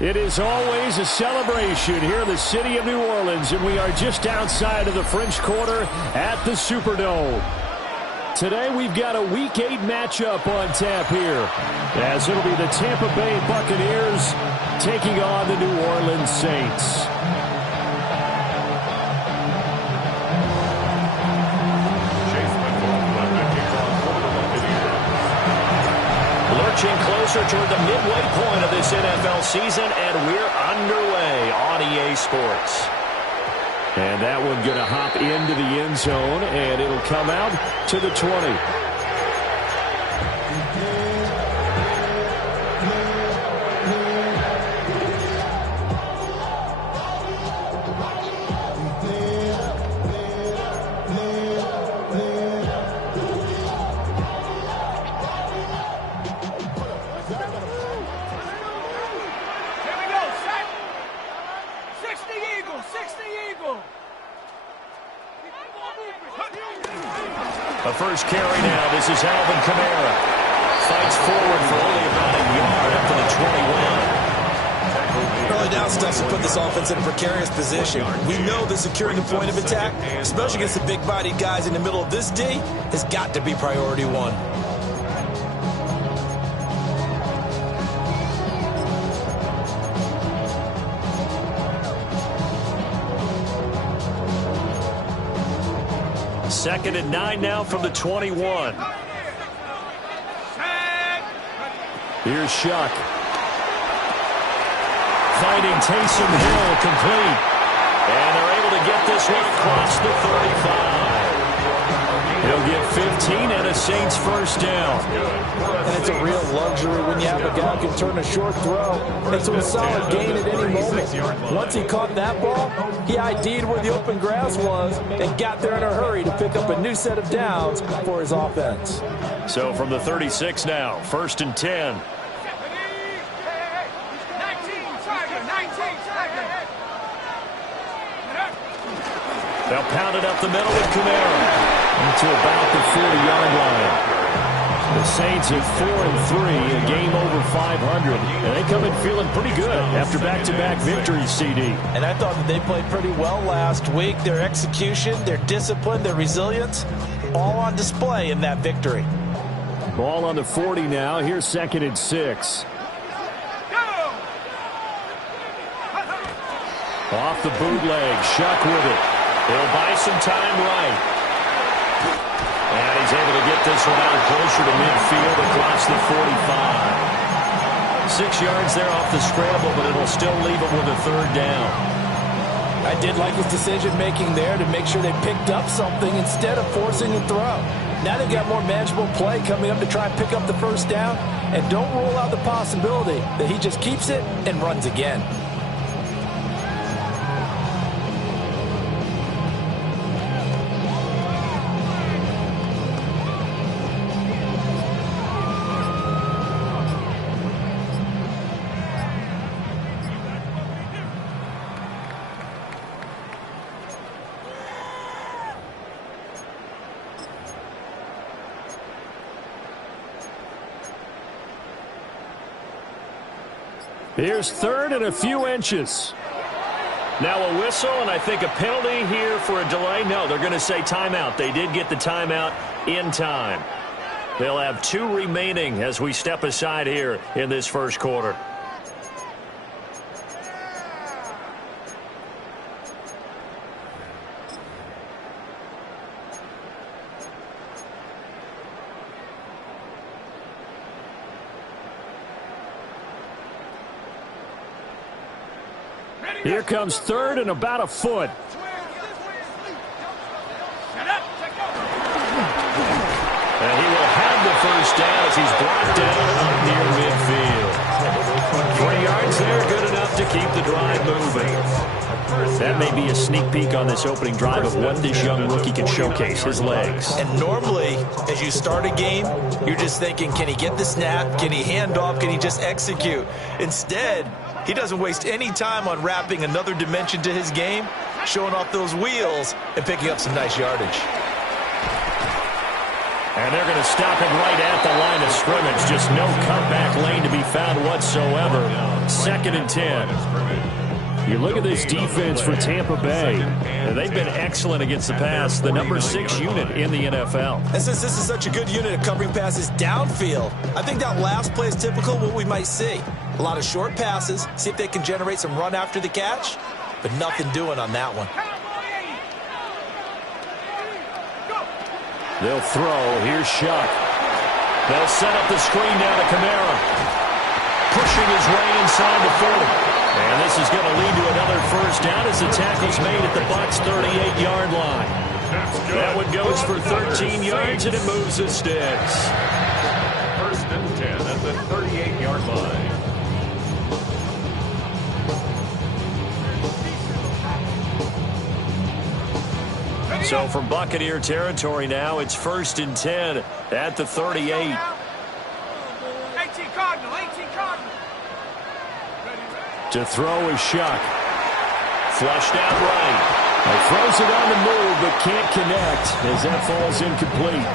It is always a celebration here in the city of New Orleans, and we are just outside of the French Quarter at the Superdome. Today we've got a Week 8 matchup on tap here, as it'll be the Tampa Bay Buccaneers taking on the New Orleans Saints. Lurching closer toward the midway point of this NFL season, and we're underway on EA Sports. And that one going to hop into the end zone, and it'll come out to the 20. A first carry now. This is Alvin Kamara. Fights forward for only about a yard after the 21. Early down stuff to put this offense in a precarious position. We know that securing the point of attack, especially against the big-bodied guys in the middle of this D, has got to be priority one. Second and 9 now from the 21. Here's Shuck. Finding Taysom Hill complete. And they're able to get this one across the 35. He'll get 15 and a Saints first down. And it's a real luxury when you have a guy who can turn a short throw into a solid gain at any moment. Once he caught that ball, he ID'd where the open grass was and got there in a hurry to pick up a new set of downs for his offense. So from the 36 now, first and 10. They'll pound it up the middle with Kamara into about the 40-yard line. The Saints at 4-3, a game over 500, and they come in feeling pretty good after back-to-back victories, CD. And I thought that they played pretty well last week. Their execution, their discipline, their resilience, all on display in that victory. Ball on the 40 now. Here's second and 6. Off the bootleg, Shuck with it. He'll buy some time right. And he's able to get this one out closer to midfield across the 45. 6 yards there off the scramble, but it'll still leave him with a third down. I did like his decision-making there to make sure they picked up something instead of forcing the throw. Now they've got more manageable play coming up to try and pick up the first down, and don't rule out the possibility that he just keeps it and runs again. Here's third and a few inches. Now a whistle, and I think a penalty here for a delay. No, they're going to say timeout. They did get the timeout in time. They'll have 2 remaining as we step aside here in this first quarter. Here comes third and about a foot. And he will have the first down as he's brought down near midfield. 3 yards there, good enough to keep the drive moving. That may be a sneak peek on this opening drive of what this young rookie can showcase, his legs. And normally, as you start a game, you're just thinking, can he get the snap? Can he hand off? Can he just execute? Instead, he doesn't waste any time on wrapping another dimension to his game, showing off those wheels, and picking up some nice yardage. And they're going to stop him right at the line of scrimmage. Just no comeback lane to be found whatsoever. 2nd and 10. You look at this defense for Tampa Bay. They've been excellent against the pass, the number 6 unit in the NFL. And since this is such a good unit at covering passes downfield, I think that last play is typical of what we might see. A lot of short passes, see if they can generate some run after the catch, but nothing doing on that one. They'll throw. Here's Shuck. They'll set up the screen down to Kamara. Pushing his way inside the 40. And this is going to lead to another first down as the tackle's made at the Bucs' 38-yard line. That one goes for 13 yards, and it moves the sticks. 1st and 10 at the 38-yard line. So from Buccaneer territory now, it's 1st and 10 at the 38. 18 Cardinal, 18 Cardinal. To throw is Shuck. Flushed out right. He throws it on the move, but can't connect as that falls incomplete.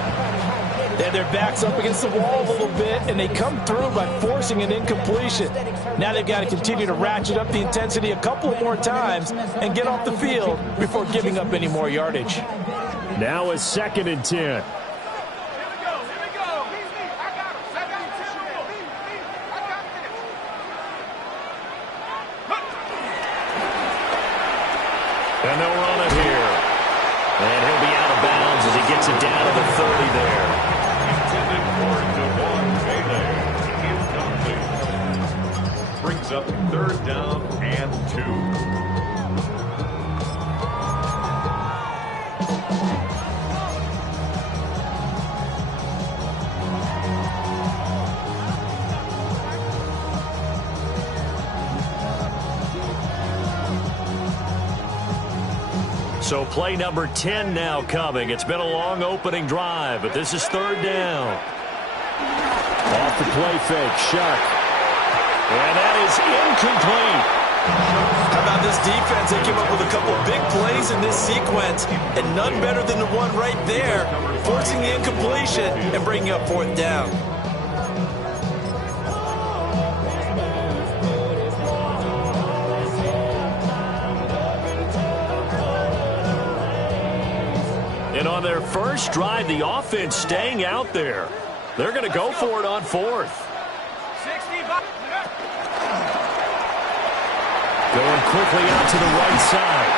They have their backs up against the wall a little bit, and they come through by forcing an incompletion. Now they've got to continue to ratchet up the intensity a couple more times and get off the field before giving up any more yardage. Now a 2nd and 10. And they'll run it here. And he'll be out of bounds as he gets it down to the 30 there. Brings up 3rd down and 2. So play number 10 now coming. It's been a long opening drive, but this is 3rd down. Off the play fake, Shuck. And that is incomplete. How about this defense? They came up with a couple of big plays in this sequence, and none better than the one right there, forcing the incompletion and bringing up 4th down. And on their first drive, the offense staying out there. They're going to go for it on 4th. Going quickly out to the right side.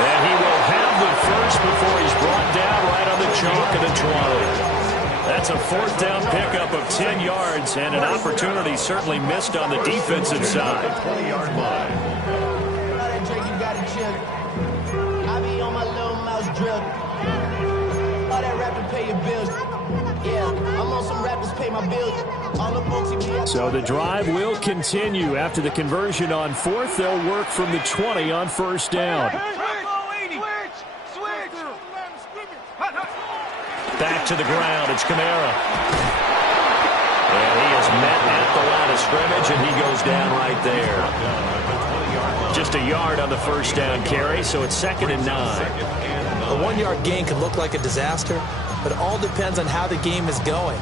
And he will have the first before he's brought down right on the chalk of the 20. That's a 4th down pickup of 10 yards and an opportunity certainly missed on the defensive side. 20-yard line. I be on my little mouse drill. All that rapping pay your bills. Yeah, I'm on some rappers pay my bills. All the books he So the drive will continue. After the conversion on 4th, they'll work from the 20 on 1st down. Back to the ground. It's Kamara. And he is met at the line of scrimmage, and he goes down right there. Just a yard on the first down carry, so it's 2nd and 9. A 1-yard gain can look like a disaster, but it all depends on how the game is going.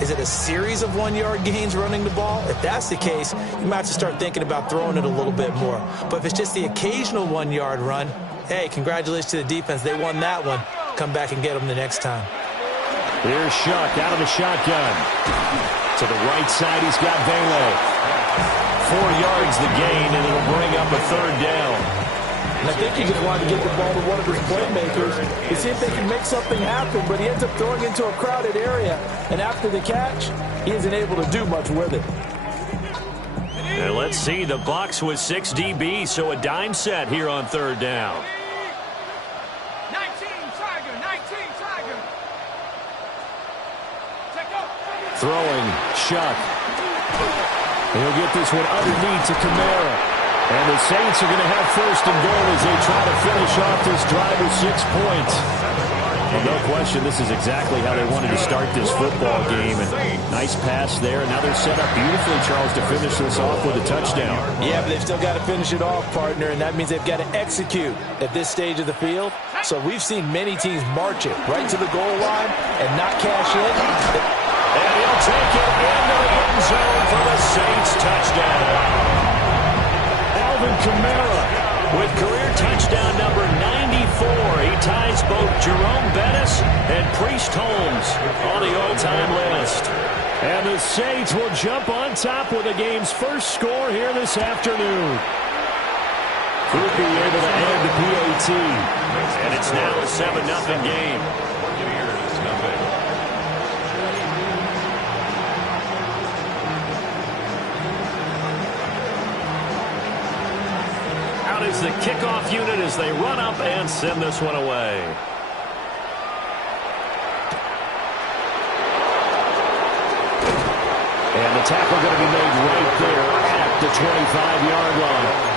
Is it a series of 1-yard gains running the ball? If that's the case, you might have to start thinking about throwing it a little bit more. But if it's just the occasional 1-yard run, hey, congratulations to the defense. They won that one. Come back and get them the next time. Here's Shuck out of the shotgun. To the right side, he's got Vele. 4 yards the gain, and it'll bring up a 3rd down. And I think he just wanted to get the ball to one of his playmakers to see if they can make something happen, but he ends up throwing into a crowded area. And after the catch, he isn't able to do much with it. And let's see, the Bucs with 6 DBs, so a dime set here on 3rd down. 19 Tiger. Throwing, Shuck. He'll get this one underneath to Kamara. And the Saints are going to have first and goal as they try to finish off this drive with 6 points. Well, no question, this is exactly how they wanted to start this football game. And nice pass there. Now they're set up beautifully, Charles, to finish this off with a touchdown. Yeah, but they've still got to finish it off, partner, and that means they've got to execute at this stage of the field. So we've seen many teams march it right to the goal line and not cash in. And he'll take it into the end zone for the Saints touchdown. Alvin Kamara with career touchdown number 94. He ties both Jerome Bettis and Priest Holmes on the all-time list. And the Saints will jump on top with the game's first score here this afternoon. Could be able to end the PAT. And it's now a 7-0 game. Out is the kickoff unit as they run up and send this one away. And the tackle going to be made right there at the 25-yard line.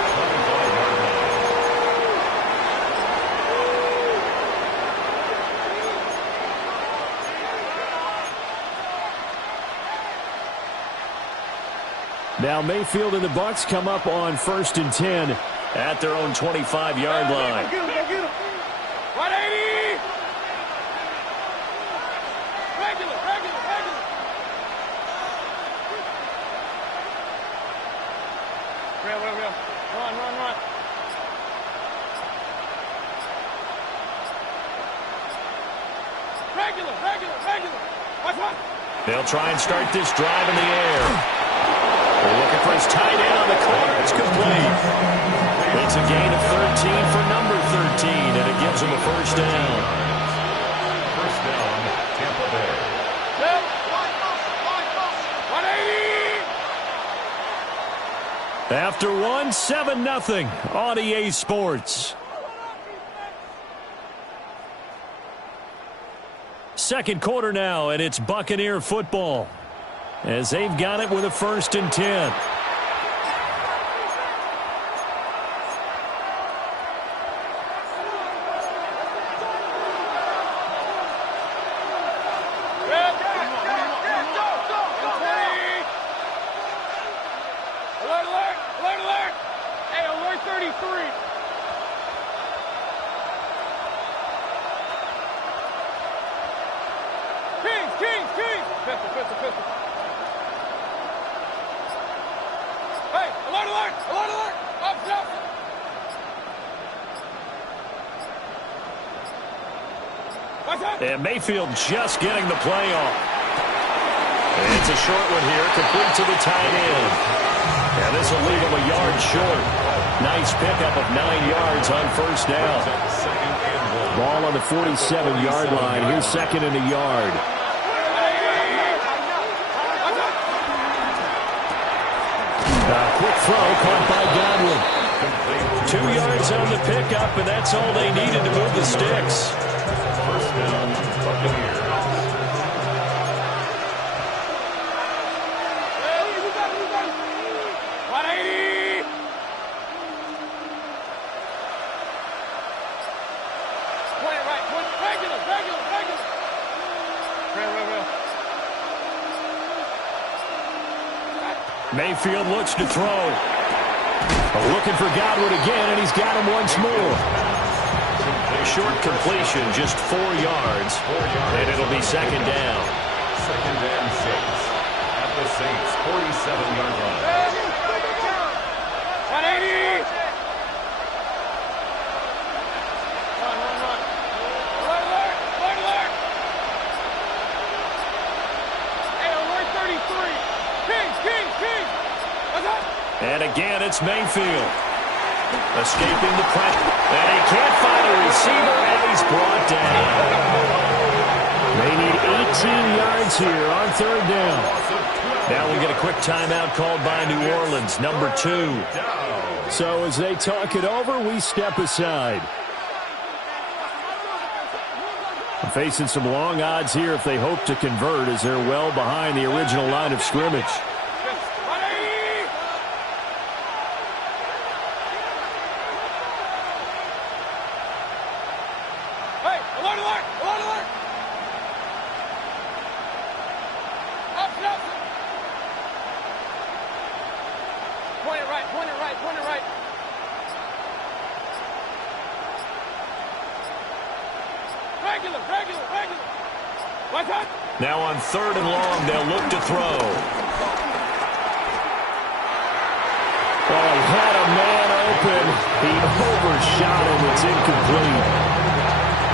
Now Mayfield and the Bucs come up on 1st and 10 at their own 25-yard line. 180! Regular. Real. Run. Regular. Watch one. They'll try and start this drive in the air. They're looking for his tight end on the corner. It's complete. It's a gain of 13 for number 13, and it gives him a first down. First down, Tampa Bay. 180! After one, 7-0 on EA Sports. Second quarter now, and it's Buccaneer football as they've got it with a 1st and 10. Alert! Hey, alert 33! Kings! Pistol. Hey, alert! Up! What's up? And Mayfield just getting the play off. And it's a short one here, complete to the tight end. And this will leave him a yard short. Nice pickup of 9 yards on first down. Ball on the 47-yard line. Here's 2nd and a yard. Quick throw caught by Godwin. 2 yards on the pickup, and that's all they needed to move the sticks. First down, Buccaneers. Mayfield looks to throw. Looking for Godwin again, and he's got him once more. Short completion, just 4 yards, and it'll be 2nd down. 2nd and 6 at the Saints' 47-yard line. 180! Run. Alert! Hey, alert 33! Kings! What's up? And again, it's Mayfield. Escaping the pressure. And he can't find a receiver, and he's brought down. They need 18 yards here on 3rd down. Now we get a quick timeout called by New Orleans, number 2. So as they talk it over, we step aside. Facing some long odds here if they hope to convert, as they're well behind the original line of scrimmage. Alert, alert! Alert, alert! Up, up! Point it right, point it right, point it right. Regular, regular, regular. What's that? Now on 3rd and long, they'll look to throw. Oh, he had a man open. He overshot him. It's incomplete.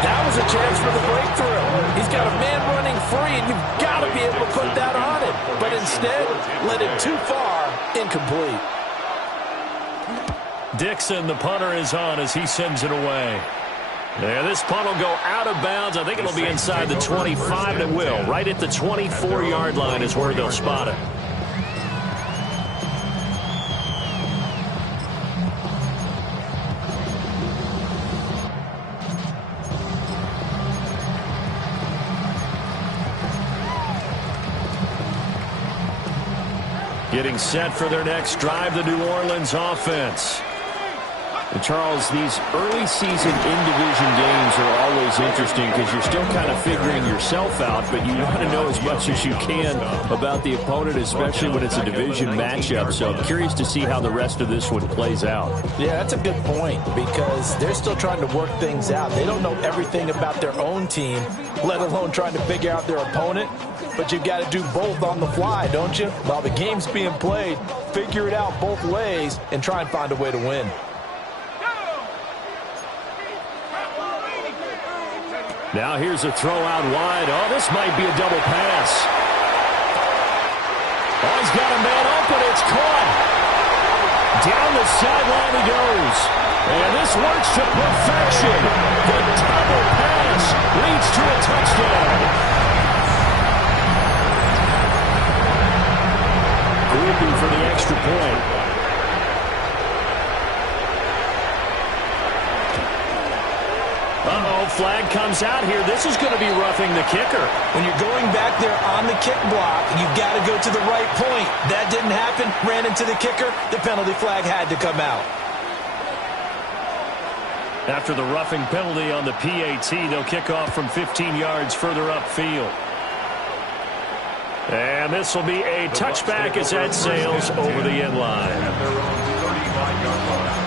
That was a chance for the breakthrough. He's got a man running free, and you've got to be able to put that on him. But instead, led it too far, incomplete. Dixon, the punter, is on as he sends it away. Yeah, this punt will go out of bounds. I think it'll be inside the 25, and it will. Right at the 24-yard line is where they'll spot it. Getting set for their next drive, the New Orleans offense. And Charles, these early season in-division games are always interesting because you're still kind of figuring yourself out, but you want to know as much as you can about the opponent, especially when it's a division matchup. So I'm curious to see how the rest of this one plays out. Yeah, that's a good point because they're still trying to work things out. They don't know everything about their own team, let alone trying to figure out their opponent. But you've got to do both on the fly, don't you? While the game's being played, figure it out both ways and try and find a way to win. Now here's a throw out wide. Oh, this might be a double pass. Oh, he's got a man open. It's caught. Down the sideline he goes. And this works to perfection. The double pass leads to a touchdown. Grouping for the extra point. Uh-oh, flag comes out here. This is going to be roughing the kicker. When you're going back there on the kick block, you've got to go to the right point. That didn't happen. Ran into the kicker. The penalty flag had to come out. After the roughing penalty on the PAT, they'll kick off from 15 yards further upfield. And this will be a touchback as that sails over the end line. At their own 35-yard line.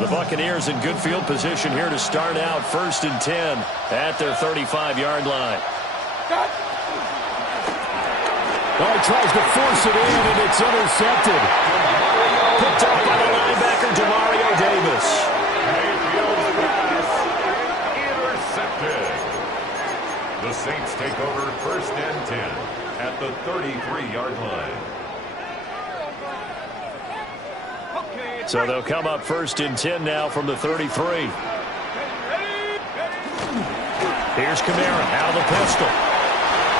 The Buccaneers in good field position here to start out 1st and 10 at their 35-yard line. Oh, he tries to force it in, and it's intercepted. Picked up by the linebacker, Demario Davis. Mayfield's pass intercepted. The Saints take over 1st and 10 at the 33-yard line. So they'll come up 1st and 10 now from the 33. Here's Kamara out of the pistol.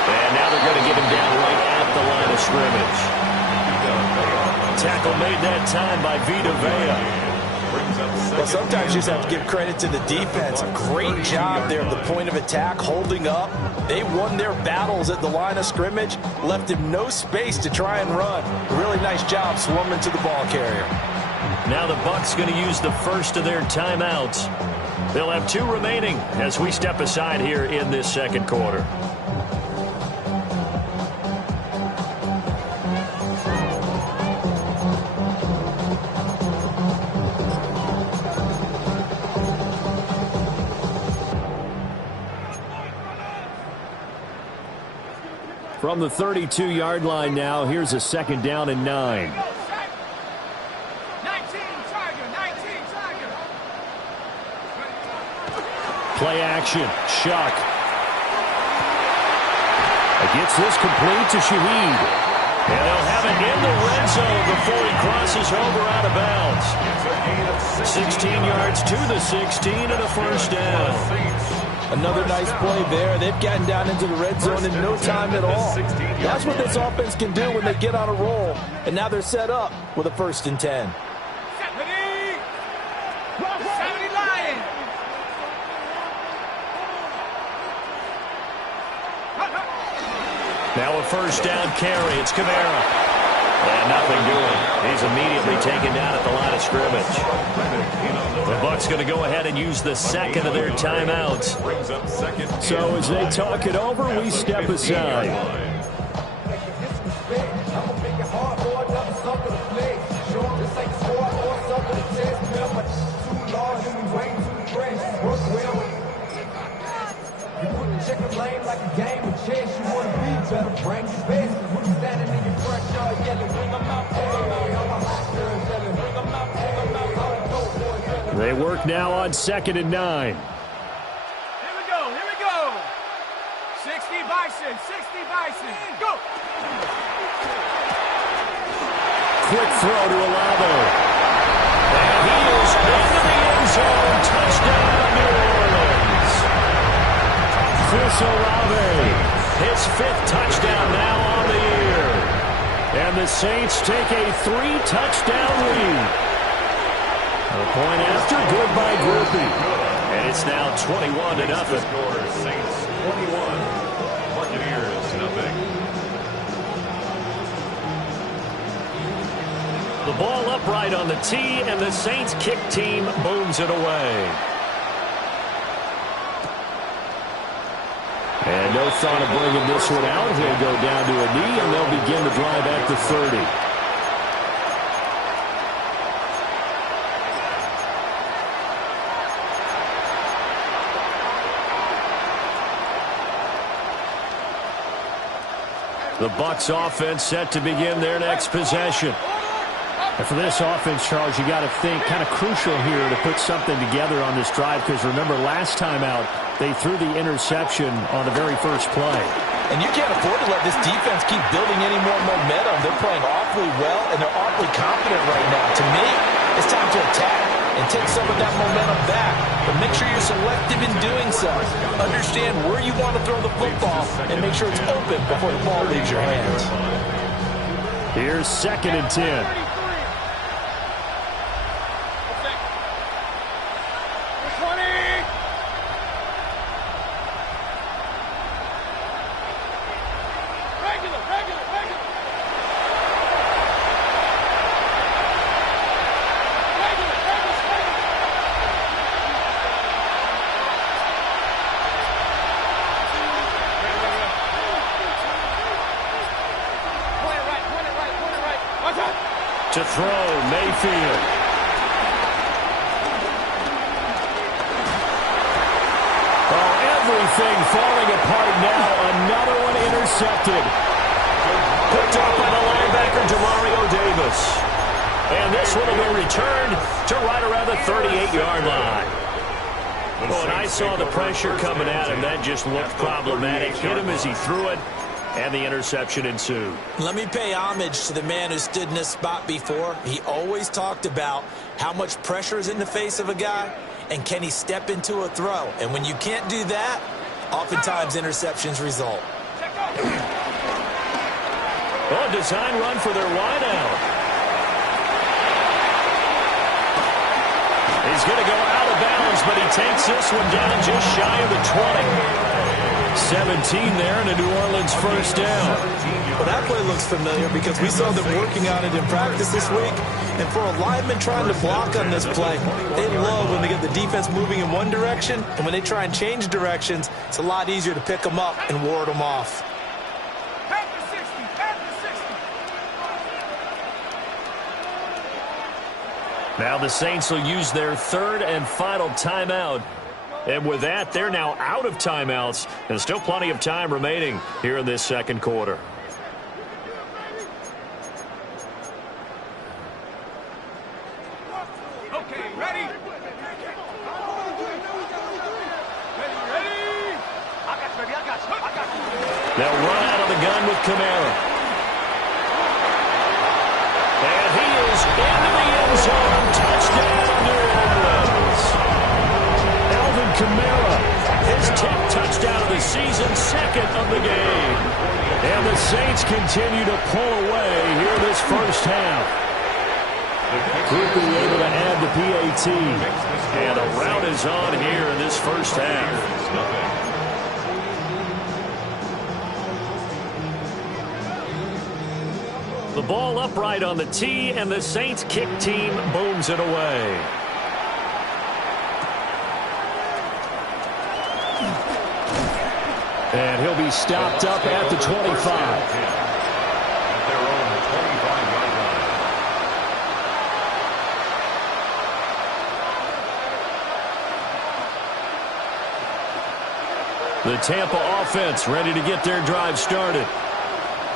And now they're going to get him down right at the line of scrimmage. Tackle made that time by Vita Vea. Well, sometimes you just have to give credit to the defense. Great job there at the point of attack, holding up. They won their battles at the line of scrimmage, left him no space to try and run. Really nice job swarming to the ball carrier. Now the Bucs going to use the first of their timeouts. They'll have 2 remaining as we step aside here in this second quarter. From the 32-yard line now, here's a 2nd down and 9. 19 Tiger. Play action. Shuck. Gets this complete to Shaheed. And they'll have it in the red zone before he crosses over out of bounds. 16 yards to the 16 and a 1st down. Another nice play there. They've gotten down into the red zone in no time at all. That's what this offense can do when they get on a roll. And now they're set up with a 1st and 10. 70 Lions. Now a first down carry. It's Kamara. And nothing doing. He's immediately taken down at the line of scrimmage. The Bucs going to go ahead and use the second of their timeouts. So as they talk it over, we step aside. They work now on 2nd and 9. Here we go, here we go. 60 Bison, 60 Bison, go. Quick throw to Olave. And he is into the end zone. Touchdown, New Orleans. Chris Olave, his 5th touchdown now on the year. And the Saints take a 3-touchdown lead. A point after, good by Groupie. And it's now 21-0. Saints 21, Buccaneers nothing. The ball upright on the tee, and the Saints kick team booms it away. And no thought of bringing this one out. He'll go down to a knee, and they'll begin the drive at the 30. The Bucs offense set to begin their next possession. And for this offense, Charles, you got to think kind of crucial here to put something together on this drive, because remember last time out they threw the interception on the very first play. And you can't afford to let this defense keep building any more momentum. They're playing awfully well, and they're awfully confident right now. To me, it's time to attack and take some of that momentum back. But make sure you're selective in doing so. Understand where you want to throw the football and make sure it's open before the ball leaves your hands. Here's 2nd and 10. To throw, Mayfield. Oh, everything falling apart now. Another one intercepted. Picked up by the linebacker, Demario Davis. And this one will be returned to right around the 38-yard line. Oh, and I saw the pressure coming at him. That just looked problematic. Hit him as he threw it. And the interception ensued. Let me pay homage to the man who stood in this spot before. He always talked about how much pressure is in the face of a guy and can he step into a throw. And when you can't do that, oftentimes interceptions result. Oh, design run for their wideout. He's going to go out of bounds, but he takes this one down just shy of the 20. 17 there and a New Orleans first down. Well, that play looks familiar because we saw them working on it in practice this week. And for a lineman trying to block on this play, they love when they get the defense moving in one direction. And when they try and change directions, it's a lot easier to pick them up and ward them off. Now the Saints will use their 3rd and final timeout. And with that, they're now out of timeouts. And still plenty of time remaining here in this second quarter. Okay, ready? They'll run out of the gun with Kamara. And he is into the end zone. Touchdown, New Orleans. Alvin Kamara, his 10th touchdown of the season, 2nd of the game. And the Saints continue to pull away here this first half. Quickly able to add the PAT. And a rout is on here in this first half. The ball upright on the tee, and the Saints kick team booms it away. And he'll be stopped up at the 25. At their own 25-yard line. The Tampa offense ready to get their drive started.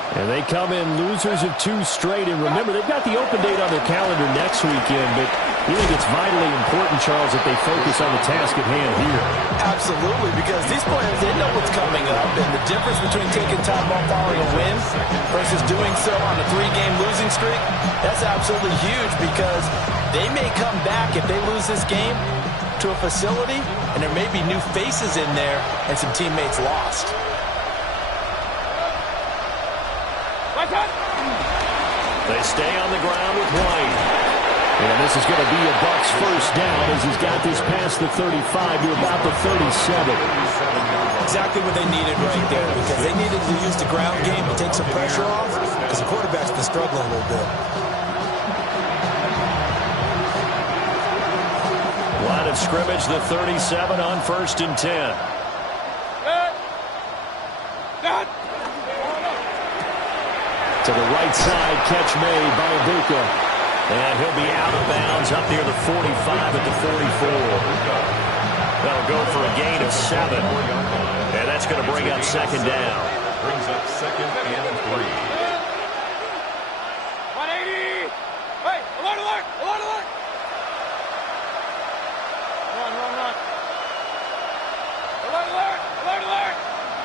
And they come in losers of 2 straight. And remember, they've got the open date on their calendar next weekend, but you think it's vitally important, Charles, that they focus on the task at hand here. Absolutely, because these players, they know what's coming up, and the difference between taking time off following a win versus doing so on a 3-game losing streak, that's absolutely huge, because they may come back if they lose this game to a facility, and there may be new faces in there and some teammates lost. They stay on the ground with White. And this is going to be a Bucs first down as he's got this past the 35 to about the 37. Exactly what they needed right there, because they needed to use the ground game to take some pressure off, because the quarterback's been struggling a little bit. Line of scrimmage, the 37 on 1st and 10. To the right side, catch made by Ibuka. And he'll be out of bounds up near the 45 at the 44. That'll go for a gain of 7. And that's going to bring up 2nd down. Brings up 2nd and 3. 180! Hey, alert, alert, alert, alert! Run, run, run. Alert, alert, alert, alert!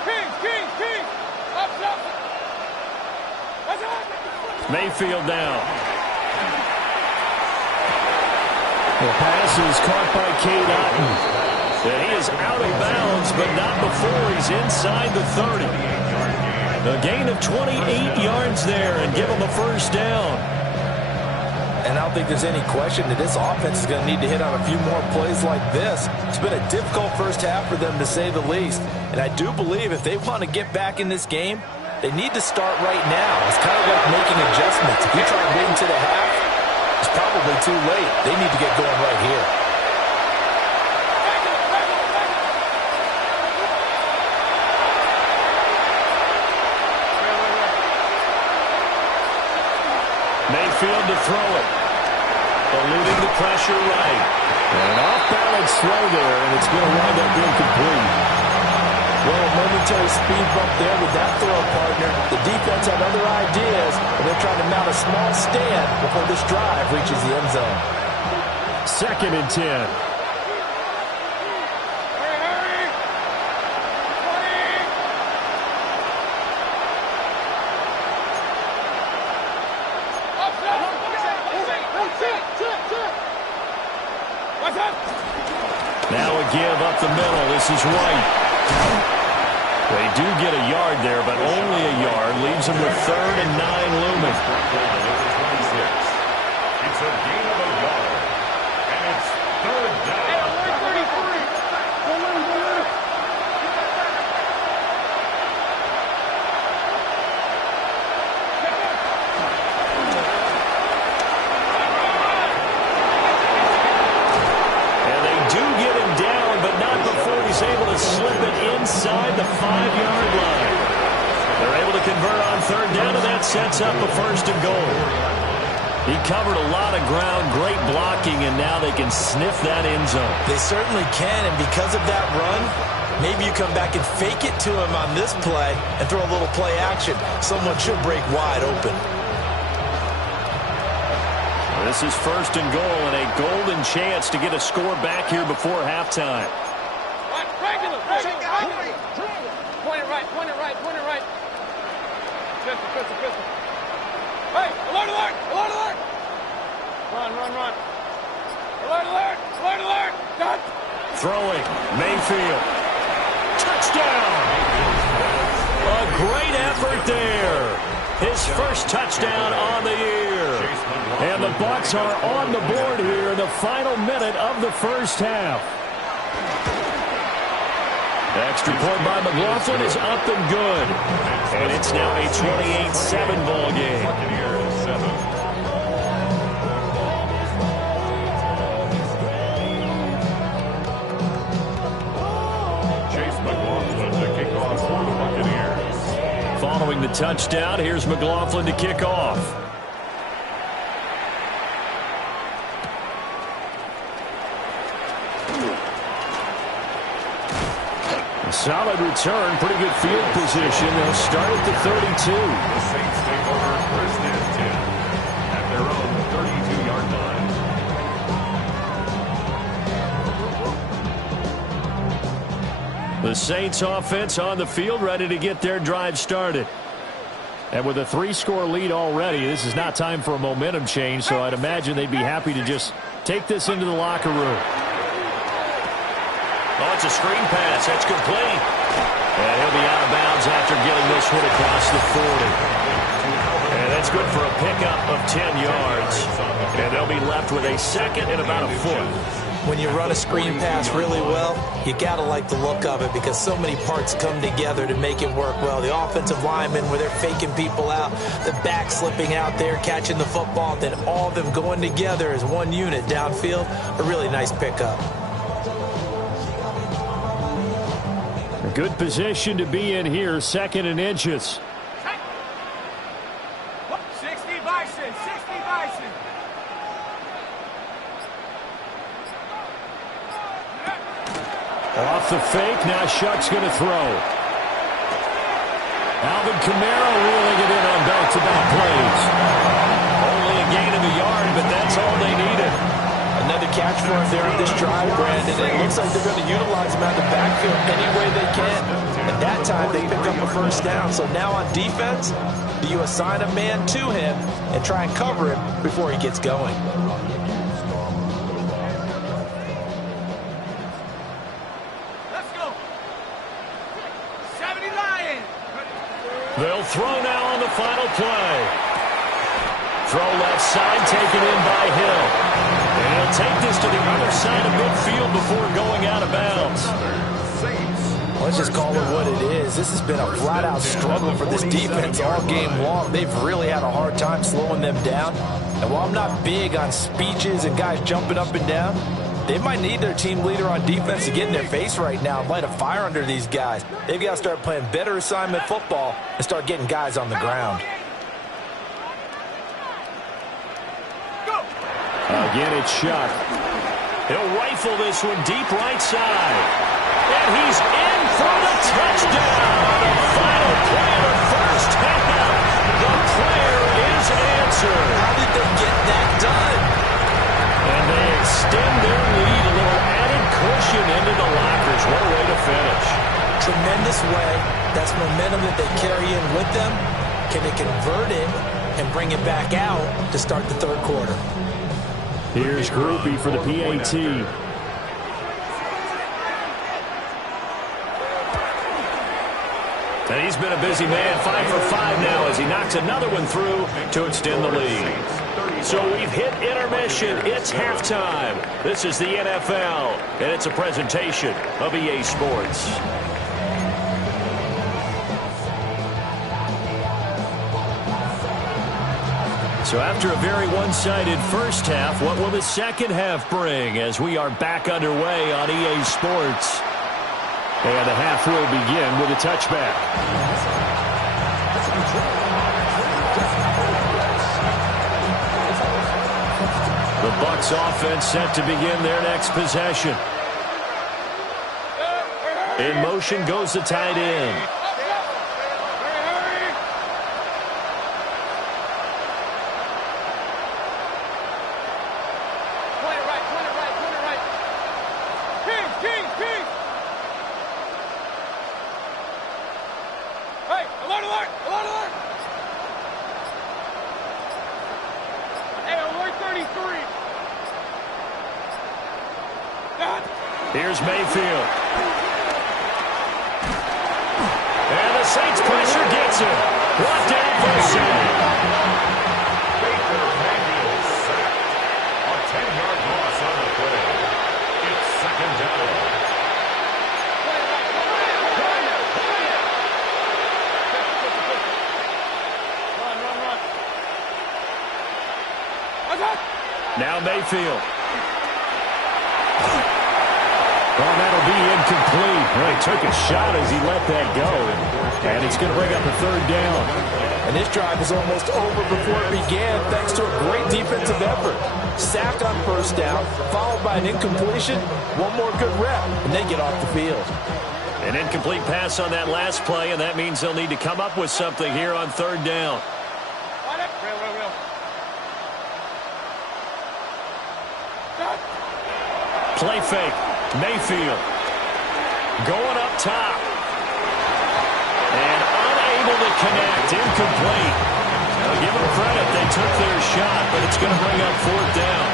Kings, Kings, Kings! Up, up! Mayfield down. The pass is caught by Cade Otton. And he is out of bounds, but not before he's inside the 30. A gain of 28 yards there and give him a first down. And I don't think there's any question that this offense is going to need to hit on a few more plays like this. It's been a difficult first half for them, to say the least. And I do believe if they want to get back in this game, they need to start right now. It's kind of like making adjustments. If you try waiting to the half, it's probably too late. They need to get going right here. Mayfield to throw it. Eluding the pressure right. And an off-balance throw there, and it's going to wind up incomplete. Well, a momentary speed bump there with that throw, partner. The defense had other ideas, and they're trying to mount a small stand before this drive reaches the end zone. 2nd and 10. Hurry, hurry! 20! Now a give up the middle. This is White. They do get a yard there, but only a yard. Leaves them with 3rd and 9 looming. It's a gain of a yard. And it's 3rd down. And they do get him down, but not before he's able to slip it inside the 5-yard line. They're able to convert on 3rd down, and that sets up a 1st and goal. He covered a lot of ground, great blocking, and now they can sniff that end zone. They certainly can, and because of that run, maybe you come back and fake it to him on this play and throw a little play action. Someone should break wide open. This is 1st and goal, and a golden chance to get a score back here before halftime. Regular. Point it right, point it right, point it right. Pistol. Hey, alert, alert, alert, alert. Run. Alert. Got. Throwing, Mayfield. Touchdown! A great effort there. His first touchdown on the year. And the Bucs are on the board here in the final minute of the first half. Extra point by McLaughlin is up and good. And it's now a 28-7 ball game. Buccaneers 7. Chase McLaughlin to kick off for the Buccaneers. Following the touchdown, here's McLaughlin to kick off. Solid return, pretty good field position. They'll start at the 32. The Saints take over first and 10 at their own 32-yard line. The Saints offense on the field, ready to get their drive started. And with a 3-score lead already, this is not time for a momentum change, so I'd imagine they'd be happy to just take this into the locker room. Oh, it's a screen pass. That's complete. And he'll be out of bounds after getting this one across the 40. And that's good for a pickup of 10 yards. And they'll be left with a second and about a foot. When you run a screen pass really well, you got to like the look of it because so many parts come together to make it work well. The offensive linemen, where they're faking people out, the back slipping out there, catching the football, then all of them going together as one unit downfield. A really nice pickup. A good position to be in here, second and inches. 60 Bison, 60 Bison. Off the fake, now Shuck's going to throw. Alvin Kamara reeling it in on back-to-back plays. Only a gain of a yard, but that's all they needed. Another catch for him there on this drive, Brandon. It looks like they're going to utilize him out of the backfield any way they can. At that time, they picked up a first down. So now on defense, do you assign a man to him and try and cover him before he gets going? Let's go. 70 Lions. They'll throw now on the final play. Throw left side, taken in by Hill. And he'll take this to the other side of midfield before going out of bounds. Let's just call it what it is. This has been a flat-out struggle for this defense all game long. They've really had a hard time slowing them down. And while I'm not big on speeches and guys jumping up and down, they might need their team leader on defense to get in their face right now and light a fire under these guys. They've got to start playing better assignment football and start getting guys on the ground. Again, it's Shuck. He'll rifle this one deep right side. And he's in for the touchdown on the final play of the first half. The prayer is answered. How did they get that done? And they extend their lead, a little added cushion into the lockers. What a way to finish. Tremendous way. That's momentum that they carry in with them. Can they convert it and bring it back out to start the third quarter? Here's Groupie for the PAT. And he's been a busy man, 5 for 5 now as he knocks another one through to extend the lead. So we've hit intermission. It's halftime. This is the NFL, and it's a presentation of EA Sports. So after a very one-sided first half, what will the second half bring as we are back underway on EA Sports? And the half will begin with a touchback. The Bucs offense set to begin their next possession. In motion goes the tight end. Here's Mayfield. And the Saints pressure gets him. Brought down for a sack. Baker Mayfield sacked. A 10-yard loss on the play. It's second down. Mayfield. Oh, that'll be incomplete. Well, he took a shot as he let that go. And it's going to bring up a third down. And this drive was almost over before it began thanks to a great defensive effort. Sack on first down, followed by an incompletion. One more good rep, and they get off the field. An incomplete pass on that last play, and that means they'll need to come up with something here on third down. Play fake. Mayfield going up top. And unable to connect. Incomplete. I'll give them credit. They took their shot, but it's going to bring up fourth down.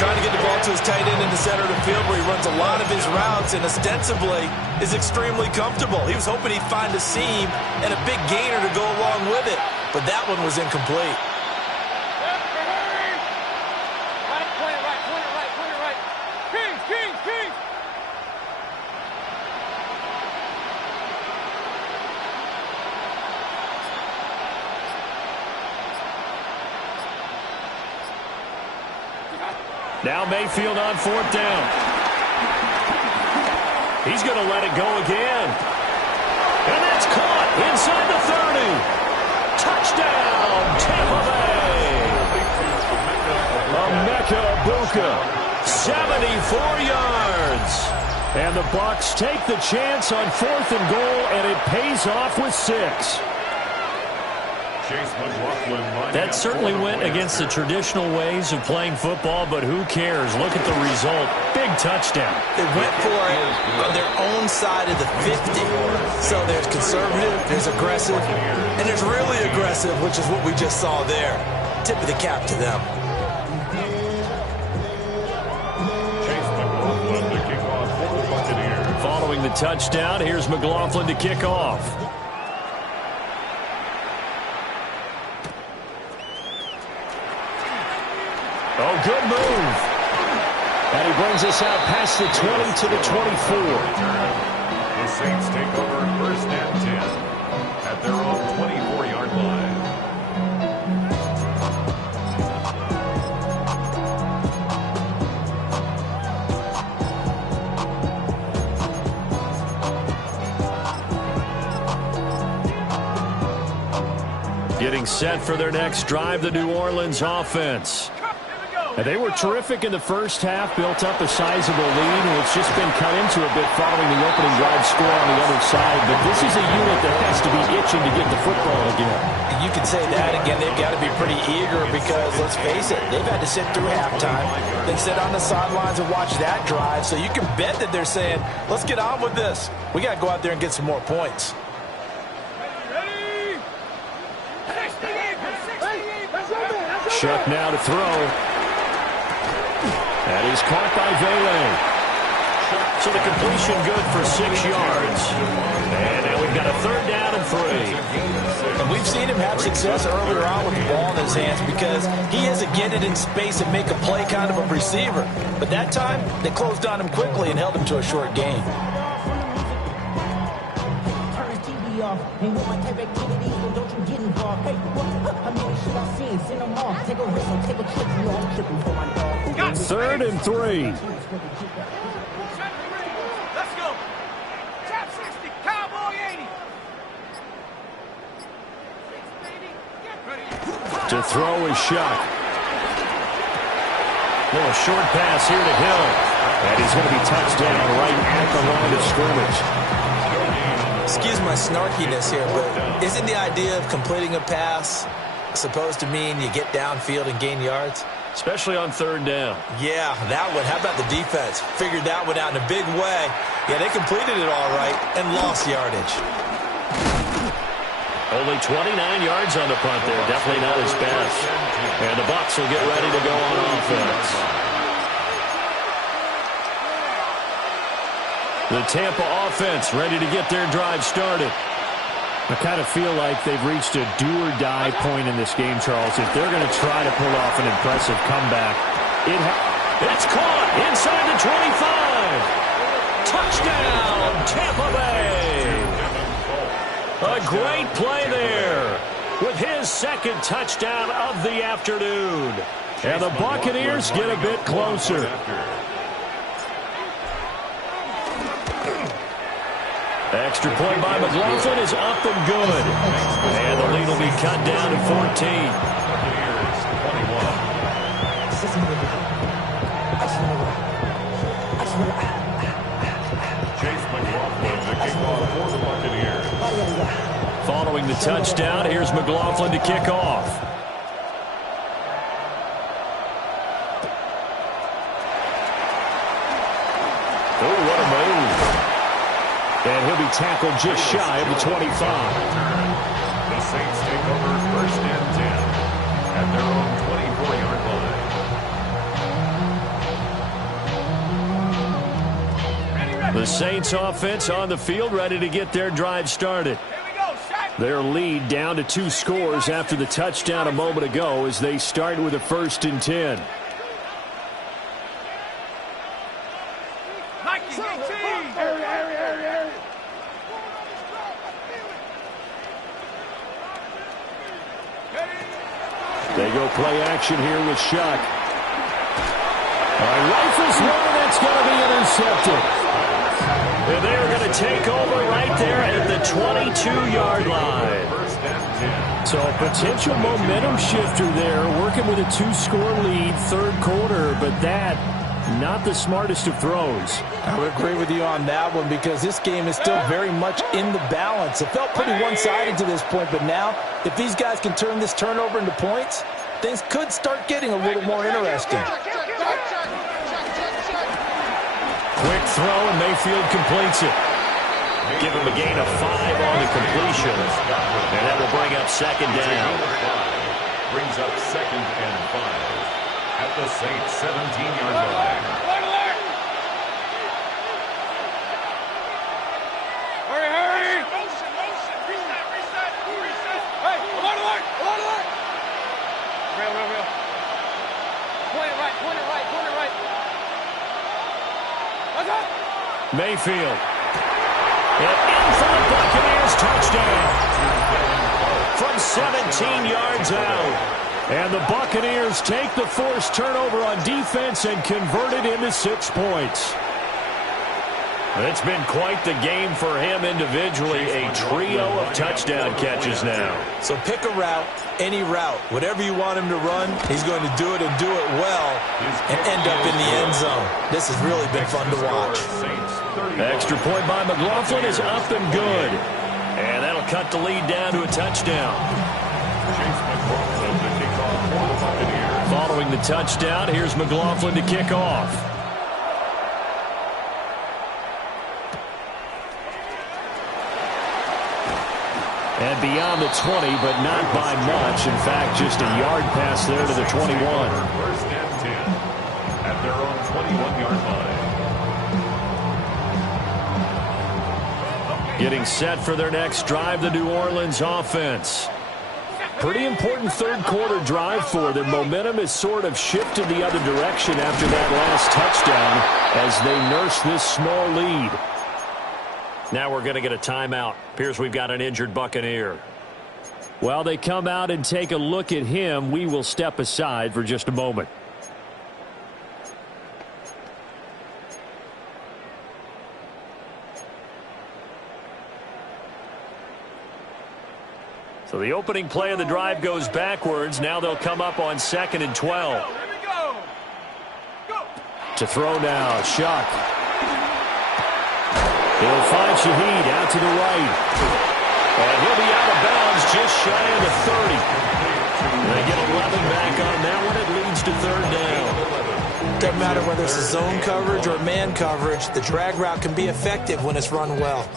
Trying to get the ball to his tight end in the center of the field where he runs a lot of his routes and ostensibly is extremely comfortable. He was hoping he'd find a seam and a big gainer to go along with it, but that one was incomplete. Now Mayfield on fourth down. He's going to let it go again. And that's caught inside the 30. Touchdown, Tampa Bay. Emeka Egbuka, 74 yards. And the Bucs take the chance on fourth and goal, and it pays off with 6. That certainly went against the traditional ways of playing football, but who cares? Look at the result. Big touchdown. They went for it on their own side of the 50. So there's conservative, there's aggressive, and there's really aggressive, which is what we just saw there. Tip of the cap to them. Following the touchdown, here's McLaughlin to kick off. Oh, good move. And he brings us out past the 20 to the 24. The Saints take over first and 10 at their own 24-yard line. Getting set for their next drive, the New Orleans offense. And they were terrific in the first half, built up a sizable lead, and it's just been cut into a bit following the opening drive score on the other side. But this is a unit that has to be itching to get the football again. You can say that again. They've got to be pretty eager because, let's face it, they've had to sit through halftime, then sit on the sidelines and watch that drive. So you can bet that they're saying, let's get on with this. We got to go out there and get some more points. Shuck now to throw. That is caught by Vele. So the completion good for 6 yards. And now we've got a third down and 3. And we've seen him have success earlier on with the ball in his hands because he has to get it in space and make a play kind of a receiver. But that time, they closed on him quickly and held him to a short gain. And with my type activities, so don't you get involved. Hey, how many should I see? Send them off. Take a risk or take a trip. You know I'm tripping for my dog. Third and 3. Let's go. Top 60. Cowboy 80. To throw is Shuck. Little short pass here to Hill. And he's going to be touched down right at the line of scrimmage. Excuse my snarkiness here, but isn't the idea of completing a pass supposed to mean you get downfield and gain yards? Especially on third down. Yeah, that one. How about the defense? Figured that one out in a big way. Yeah, they completed it all right and lost yardage. Only 29 yards on the punt there. Definitely not his best. And the Bucs will get ready to go on offense. The Tampa offense ready to get their drive started. I kind of feel like they've reached a do-or-die point in this game, Charles. If they're going to try to pull off an impressive comeback, it's caught inside the 25. Touchdown, Tampa Bay. A great play there with his second touchdown of the afternoon. And the Buccaneers get a bit closer. Extra point by McLaughlin is up and good. And the lead will be cut down to 14. Buccaneers 21. Chase McLaughlin, the kickoff for the Buccaneers. Following the touchdown, here's McLaughlin to kick off. Oh, what a move. And he'll be tackled just shy of the 25. The Saints take over 1st and 10 at their own 24-yard line. The Saints offense on the field, ready to get their drive started. Their lead down to 2 scores after the touchdown a moment ago as they start with a 1st and 10. They go play action here with Shuck. Rifles one, that's going to be intercepted. And they are going to take over right there at the 22-yard line. So a potential momentum shifter there, working with a 2-score lead, 3rd quarter, but that, not the smartest of throws. I would agree with you on that one because this game is still very much in the balance. It felt pretty one-sided to this point, but now, if these guys can turn this turnover into points, things could start getting a little more interesting. Quick throw, and Mayfield completes it. Give him a gain of 5 on the completion. And that will bring up 2nd down. Brings up 2nd and 5 at the Saints 17-yard line. Hurry! Reset! Hey, alert! Real. Point it right. Let's go! Mayfield. And in for the Buccaneers, touchdown. From 17 yards out. And the Buccaneers take the forced turnover on defense and convert it into 6 points. It's been quite the game for him individually. A trio of touchdown catches now. So pick a route, any route. Whatever you want him to run, he's going to do it and do it well and end up in the end zone. This has really been fun to watch. Extra point by McLaughlin is up and good. And that'll cut the lead down to a touchdown. Following the touchdown, here's McLaughlin to kick off. And beyond the 20, but not by much. In fact, just a yard pass there to the 21. 1st and 10 at their own 21-yard line. Getting set for their next drive, the New Orleans offense. Pretty important 3rd quarter drive for them. Momentum has sort of shifted the other direction after that last touchdown as they nurse this small lead. Now we're going to get a timeout. Appears we've got an injured Buccaneer. While they come out and take a look at him, we will step aside for just a moment. So the opening play of the drive goes backwards. Now they'll come up on 2nd and 12. To throw now, Shuck. He'll find Shaheed out to the right. And he'll be out of bounds just shy of the 30. They get 11 back on that one. It leads to 3rd down. Doesn't matter whether it's a zone coverage or man coverage, the drag route can be effective when it's run well.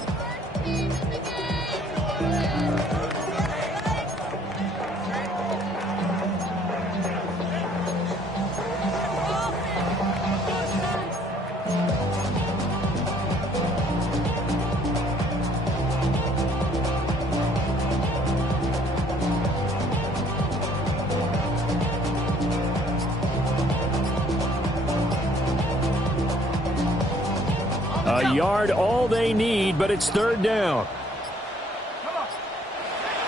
A yard all they need, but it's 3rd down.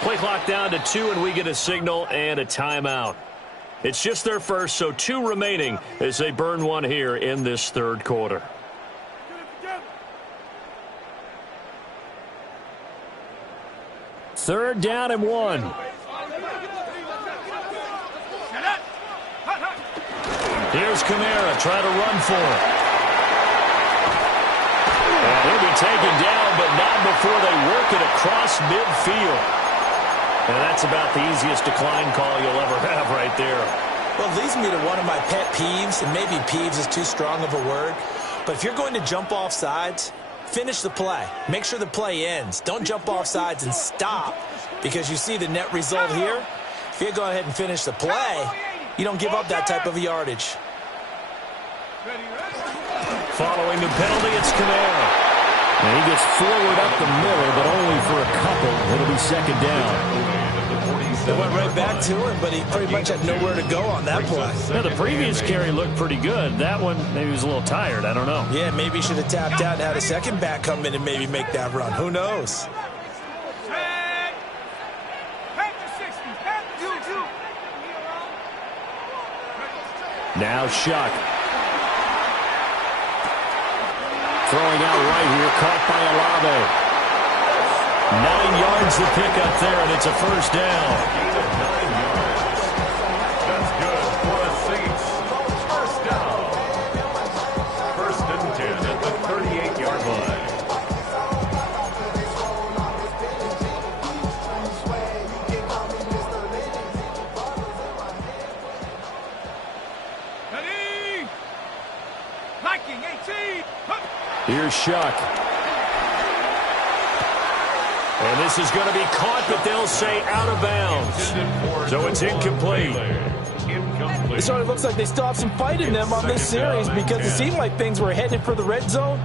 Play clock down to 2, and we get a signal and a timeout. It's just their first, so 2 remaining as they burn one here in this third quarter. Third down and 1. Here's Kamara trying to run for it. And he'll be taken down, but not before they work it across midfield. And that's about the easiest decline call you'll ever have right there. Well, it leads me to one of my pet peeves, and maybe peeves is too strong of a word, but if you're going to jump off sides, finish the play. Make sure the play ends. Don't jump off sides and stop, because you see the net result here. If you go ahead and finish the play, you don't give up that type of yardage. Following the penalty, it's Kamara. And he gets forward up the middle, but only for a couple. It'll be second down. They went right back to him, but he pretty much had nowhere to go on that play. Yeah, the previous carry looked pretty good. That one, maybe he was a little tired. I don't know. Yeah, maybe he should have tapped out and had a second back come in and maybe make that run. Who knows? Now Shuck. Throwing out right here, caught by Olave. 9 yards to pick up there, and it's a first down. That's good for the Saints. First down. First and 10 at the 38-yard line. Ready? Liking 18. Here's Shuck. And this is going to be caught, but they'll say out of bounds. So it's incomplete. It sort of looks like they still have some fight in them on this series because it seemed like things were headed for the red zone.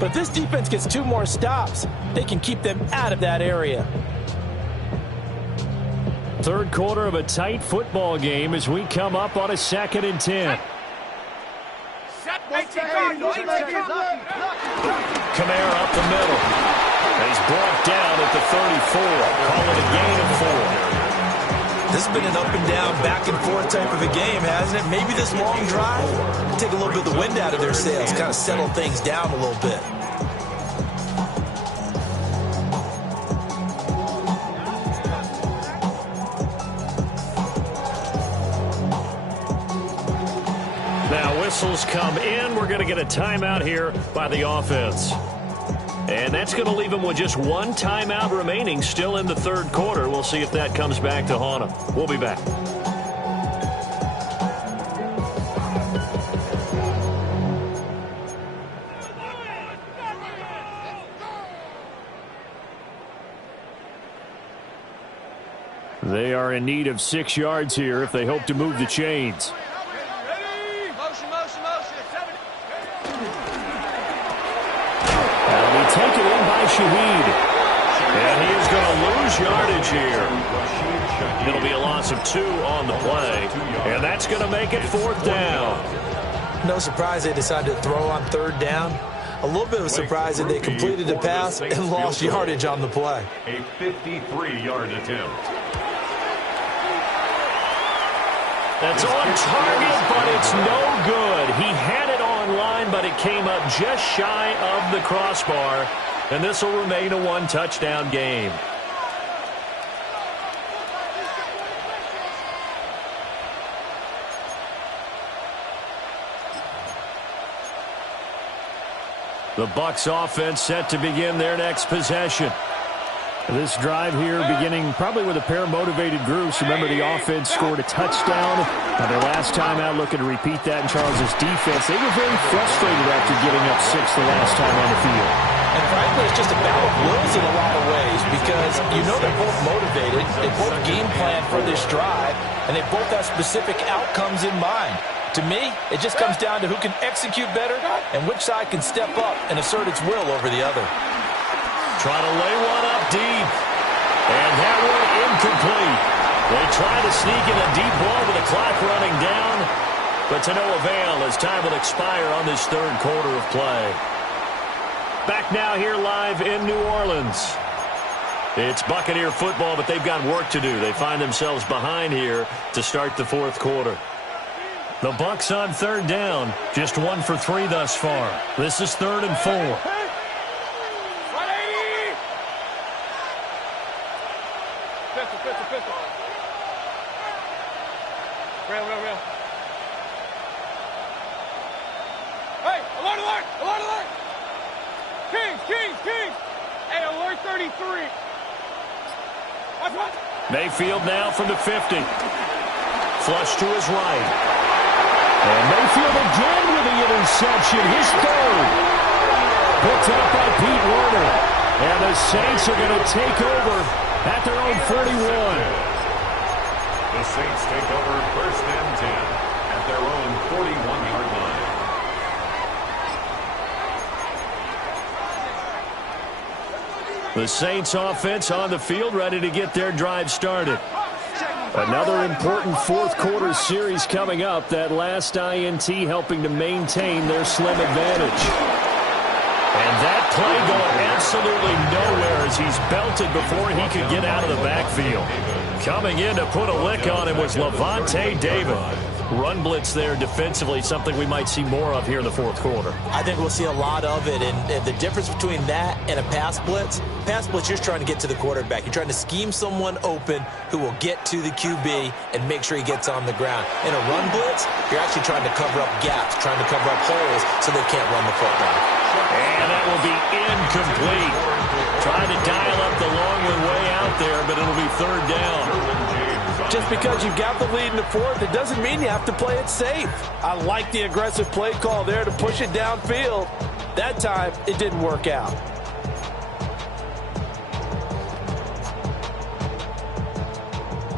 But if this defense gets 2 more stops, they can keep them out of that area. Third quarter of a tight football game as we come up on a 2nd and 10. Kamara up the middle. He's brought down at the 34. Call it a gain of 4. This has been an up and down, back and forth type of a game, hasn't it? Maybe this long drive take a little bit of the wind out of their sails, kind of settle things down a little bit. Now whistles come in. We're going to get a timeout here by the offense. And that's going to leave them with just 1 timeout remaining still in the third quarter. We'll see if that comes back to haunt them. We'll be back. They are in need of 6 yards here if they hope to move the chains. Taken in by Shaheed. And he is going to lose yardage here. It'll be a loss of 2 on the play. And that's going to make it 4th down. No surprise they decided to throw on 3rd down. A little bit of a surprise that they completed the pass and lost yardage on the play. A 53-yard attempt. That's on target, but it's no good. He had it on line, but it came up just shy of the crossbar. And this will remain a 1-touchdown game. The Bucs offense set to begin their next possession. This drive here beginning probably with a pair of motivated groups. Remember, the offense scored a touchdown. Their last time out, looking to repeat that in Charles' defense. They were very frustrated after giving up 6 the last time on the field. And frankly, it's just a battle of wills in a lot of ways because you know they're both motivated. They both game plan for this drive, and they both have specific outcomes in mind. To me, it just comes down to who can execute better and which side can step up and assert its will over the other. Trying to lay one up deep. And that one incomplete. They try to sneak in a deep ball with the clock running down. But to no avail as time will expire on this third quarter of play. Back now here live in New Orleans. It's Buccaneer football, but they've got work to do. They find themselves behind here to start the fourth quarter. The Bucs on third down, just 1 for 3 thus far. This is 3rd and 4. 180! Pistol. Real. Hey, alert! Kings! Hey, alert 33. Watch. Mayfield now from the 50. Flush to his right. And Mayfield again with the interception, his 3rd. Picked up by Pete Werner. And the Saints are going to take over at their own 41. The Saints take over 1st and 10 at their own 41-yard line. The Saints offense on the field, ready to get their drive started. Another important fourth quarter series coming up. That last INT helping to maintain their slim advantage. And that play going absolutely nowhere as he's belted before he could get out of the backfield. Coming in to put a lick on him was Levante David. Run blitz there defensively, something we might see more of here in the fourth quarter. I think we'll see a lot of it, and the difference between that and a pass blitz, you're just trying to get to the quarterback. You're trying to scheme someone open who will get to the QB and make sure he gets on the ground. In a run blitz, you're actually trying to cover up gaps, trying to cover up holes so they can't run the football. And that will be incomplete. Trying to dial up the long one way out there, but it'll be 3rd down. Just because you've got the lead in the fourth, it doesn't mean you have to play it safe. I like the aggressive play call there to push it downfield. That time, it didn't work out.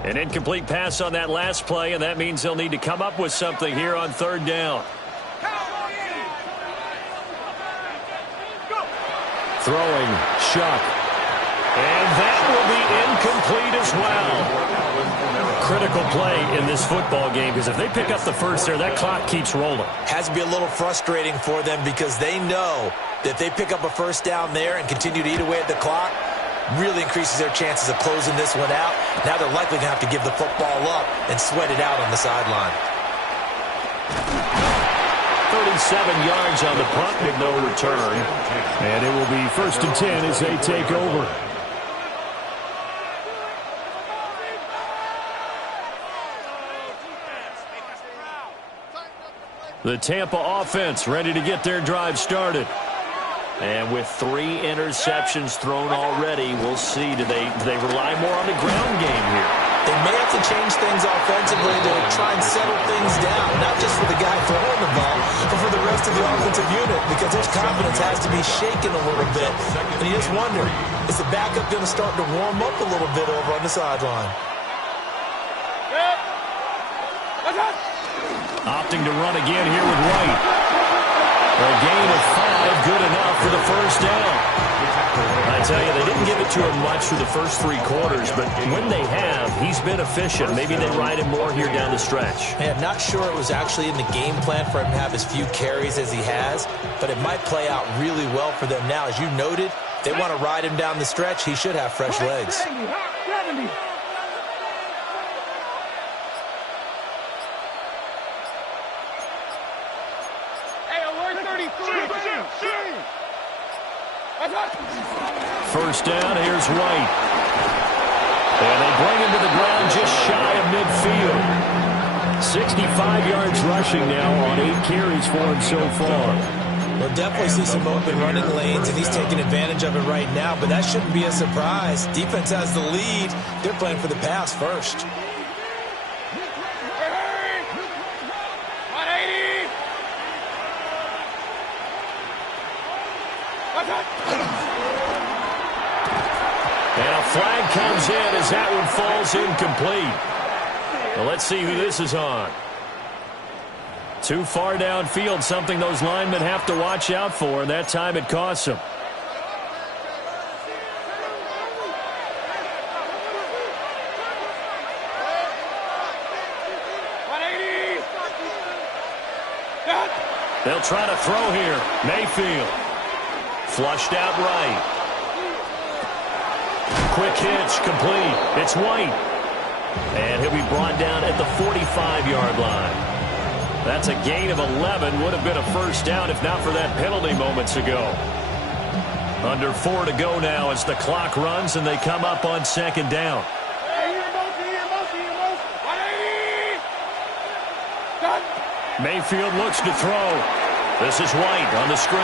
An incomplete pass on that last play, and that means they'll need to come up with something here on 3rd down. Throwing, Shuck. And that will be incomplete as well. Critical play in this football game, because if they pick up the first there, that clock keeps rolling. Has to be a little frustrating for them because they know that if they pick up a first down there and continue to eat away at the clock, really increases their chances of closing this one out. Now they're likely going to have to give the football up and sweat it out on the sideline. 37 yards on the punt with no return. And it will be 1st and 10 as they take over. The Tampa offense ready to get their drive started. And with 3 interceptions thrown already, we'll see. Do they rely more on the ground game here? They may have to change things offensively to try and settle things down, not just for the guy throwing the ball, but for the rest of the offensive unit, because their confidence has to be shaken a little bit. And you just wonder, is the backup going to start to warm up a little bit over on the sideline? Opting to run again here with White. A gain of 5, good enough for the first down. I tell you, they didn't give it to him much for the first 3 quarters, but when they have, he's been efficient. Maybe they ride him more here down the stretch. Hey, I'm not sure it was actually in the game plan for him to have as few carries as he has, but it might play out really well for them now. As you noted, if they want to ride him down the stretch, he should have fresh legs. First down, here's White. And they bring him to the ground just shy of midfield. 65 yards rushing now on 8 carries for him so far. We'll definitely see some open running lanes, and he's taking advantage of it right now, but that shouldn't be a surprise. Defense has the lead. They're playing for the pass first. And a flag comes in as that one falls incomplete. Well, let's see who this is on. Too far downfield, something those linemen have to watch out for, and that time it costs them. They'll try to throw here. Mayfield. Flushed out right. Quick hitch, complete. It's White. And he'll be brought down at the 45-yard line. That's a gain of 11. Would have been a first down if not for that penalty moments ago. Under 4 to go now as the clock runs and they come up on second down. Mayfield looks to throw. This is White on the screen.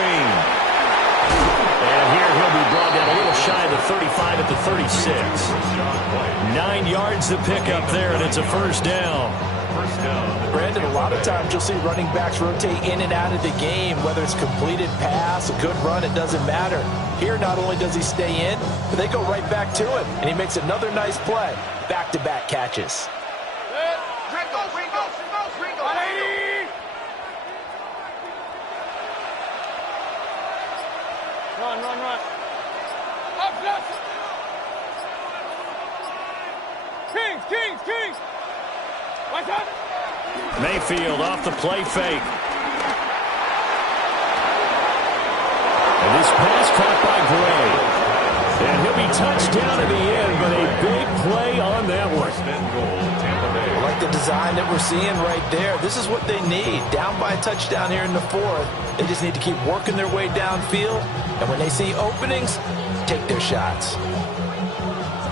And here he'll be brought down a little shy of the 35 at the 36. 9 yards to pick up there, and it's a first down. Brandon, a lot of times you'll see running backs rotate in and out of the game, whether it's completed pass, a good run, it doesn't matter. Here, not only does he stay in, but they go right back to him, and he makes another nice play. Back-to-back catches. Run. Up, left. Kings. What's up? Mayfield off the play fake. And this pass caught by Gray. And he'll be touched down in the end, but a big play on that one. I like the design that we're seeing right there. This is what they need. Down by a touchdown here in the fourth. They just need to keep working their way downfield. And when they see openings, take their shots.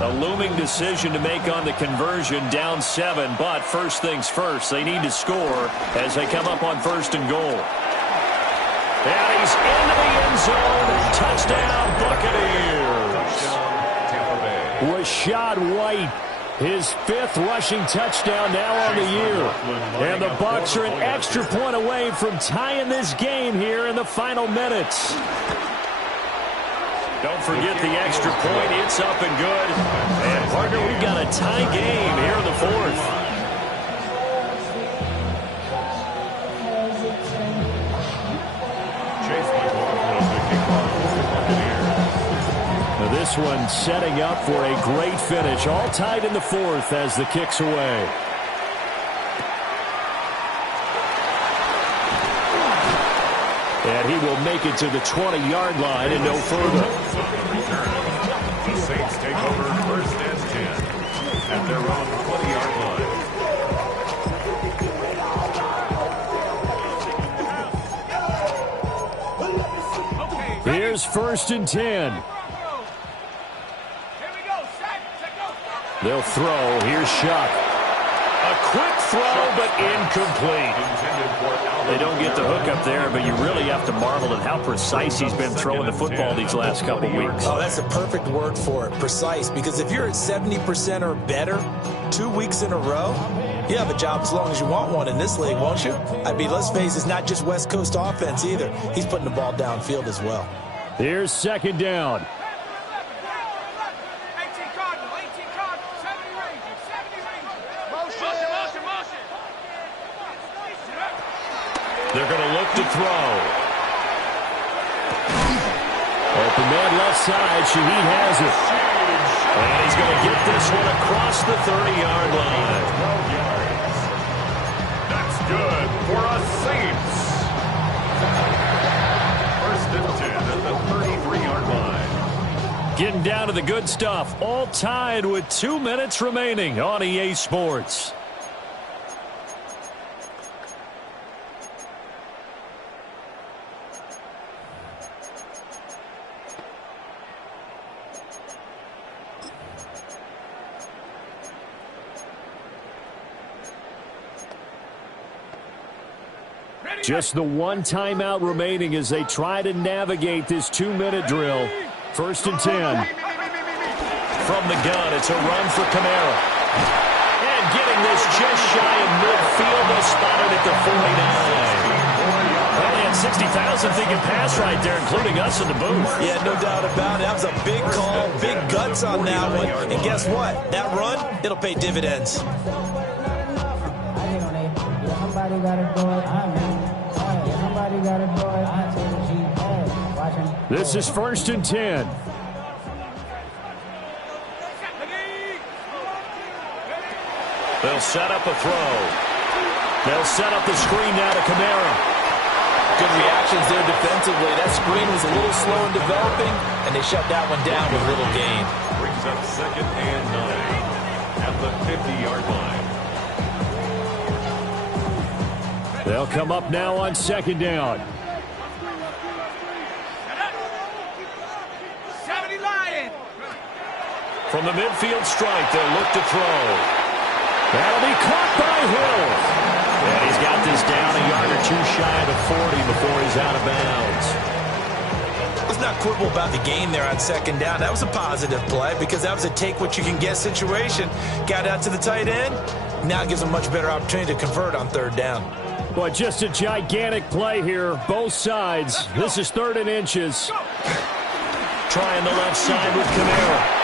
A looming decision to make on the conversion, down 7. But first things first, they need to score as they come up on first and goal. And he's into the end zone. Touchdown, Buccaneers. Rashad White, his 5th rushing touchdown now on the year. And the Bucs are an extra point away from tying this game here in the final minutes. Don't forget the extra point. It's up and good. And, partner, we've got a tie game here in the 4th. Now this one setting up for a great finish. All tied in the 4th as the kick's away. And he will make it to the 20-yard line and no further. The Saints take over first and 10 at their own 20-yard line. Here's first and 10. They'll throw. Here's Shuck. A quick throw, but incomplete. They don't get the hook up there, but you really have to marvel at how precise he's been throwing the football these last couple weeks. Oh, that's the perfect word for it, precise. Because if you're at 70% or better 2 weeks in a row, you have a job as long as you want one in this league, won't you? I mean, let's face it, it's not just West Coast offense either. He's putting the ball downfield as well. Here's second down. They're going to look to throw. Open man left side. Shaheed has it. And he's going to get this one across the 30-yard line. 12 yards. That's good for us Saints. First and 10 at the 33-yard line. Getting down to the good stuff. All tied with 2 minutes remaining on EA Sports. Just the one timeout remaining as they try to navigate this 2-minute drill. First and 10. From the gun, it's a run for Kamara. And getting this just shy of midfield. They spotted at the 49. Well, they had 60,000 thinking pass right there, including us in the booth. Yeah, no doubt about it. That was a big call, big guts on that one. And guess what? That run, it'll pay dividends. Somebody gotta do it. Somebody gotta do it. This is first and 10. They'll set up a throw. They'll set up the screen now to Kamara. Good reactions there defensively. That screen was a little slow in developing, and they shut that one down with little gain. Brings up 2nd and 9 at the 50-yard line. They'll come up now on 2nd down. 70 Lion. From the midfield strike, they'll look to throw. That'll be caught by Hill. And he's got this down a yard or two shy of the 40 before he's out of bounds. Let's not quibble about the game there on 2nd down. That was a positive play because that was a take-what-you-can-get situation. Got out to the tight end. Now it gives them a much better opportunity to convert on 3rd down. But just a gigantic play here, both sides. This is 3rd and inches. Trying the left side with Kamara.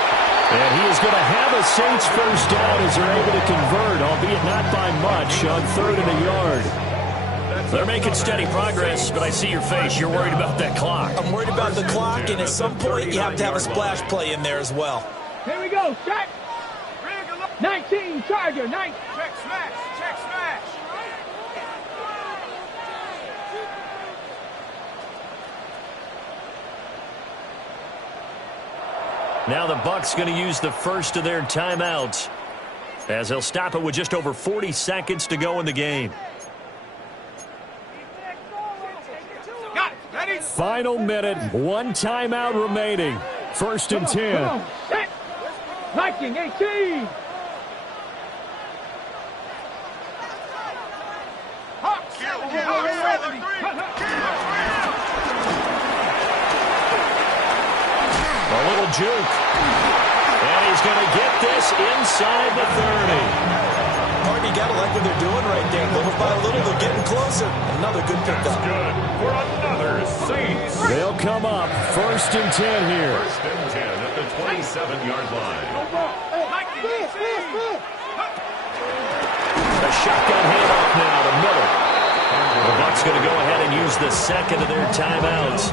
And he is going to have a Saints first down as they're able to convert, albeit not by much, on 3rd and a yard. They're making steady progress, but I see your face. You're worried about that clock. I'm worried about the clock, and at some point you have to have a splash play in there as well. Here we go, check. 19, Charger, 9. Check, smash, check, smash. Now the Bucs going to use the first of their timeouts as they'll stop it with just over 40 seconds to go in the game. Got it, ready? Final minute, 1 timeout remaining. 1st and 10. Come on, set. Viking, 18. Hawks, 70. A little juke. And he's going to get this inside the 30. Mark, you got to like what they're doing right there. Little by little, they're getting closer. Another good pickup. Good for another Saints. They'll come up 1st and 10 here. 1st and 10 at the 27-yard line. A shotgun handoff now to Miller. The Bucs going to go ahead and use the 2nd of their timeouts